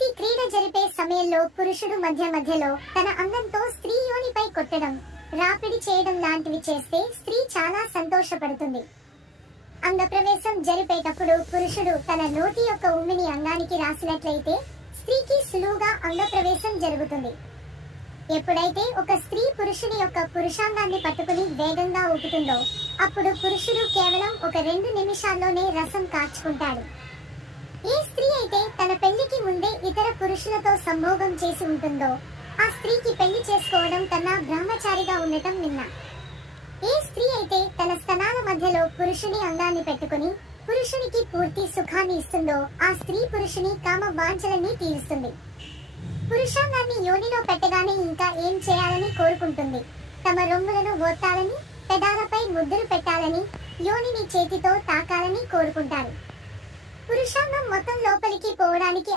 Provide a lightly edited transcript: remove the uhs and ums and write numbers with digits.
ప్రతి క్రీడ జరిపే సమయంలో పురుషుడు మధ్యలో తన అందంతో స్త్రీ యోనిపై కొట్టడం, రాపిడి చేయడం లాంటివి చేస్తే స్త్రీ చాలా సంతోషపడుతుంది. అంగప్రవేశం జరిపేటప్పుడు పురుషుడు తన నోటి యొక్క ఉమ్మిని అంగానికి రాసినట్లయితే స్త్రీకి సులువుగా అంగప్రవేశం జరుగుతుంది. ఎప్పుడైతే ఒక స్త్రీ పురుషుని యొక్క పురుషాంగాన్ని పట్టుకుని వేగంగా ఊపుతుందో అప్పుడు పురుషుడు కేవలం ఒక 2 నిమిషాల్లోనే రసం కార్చుకుంటాడు. ఏ స్త్రీ అయితే తన పెళ్లికి ముందే ఇతర పురుషులతో సంభోగం చేసి ఉంటుందో ఆ స్త్రీకి పెళ్లి చేసుకోవడం కన్నా బ్రహ్మచారిగా ఉండటం మిన్న. ఏ స్త్రీ అయితే తన స్తనాల మధ్యలో పురుషుని అంగాన్ని పెట్టుకుని పురుషునికి పూర్తి సుఖాన్ని ఇస్తుందో ఆ స్త్రీ పురుషుని కామ వాంఛలన్నీ తీరుస్తుంది. పురుషాంగాన్ని యోనిలో పెట్టగానే ఇంకా ఏం చేయాలని కోరుకుంటుంది. తమ రొమ్ములను ఓర్తాలని, పెదాలపై ముద్దులు పెట్టాలని, యోనిని చేతితో తాకాలని కోరుకుంటారు. పురుషాంగం మొత్తం లోపలికి పోవడానికి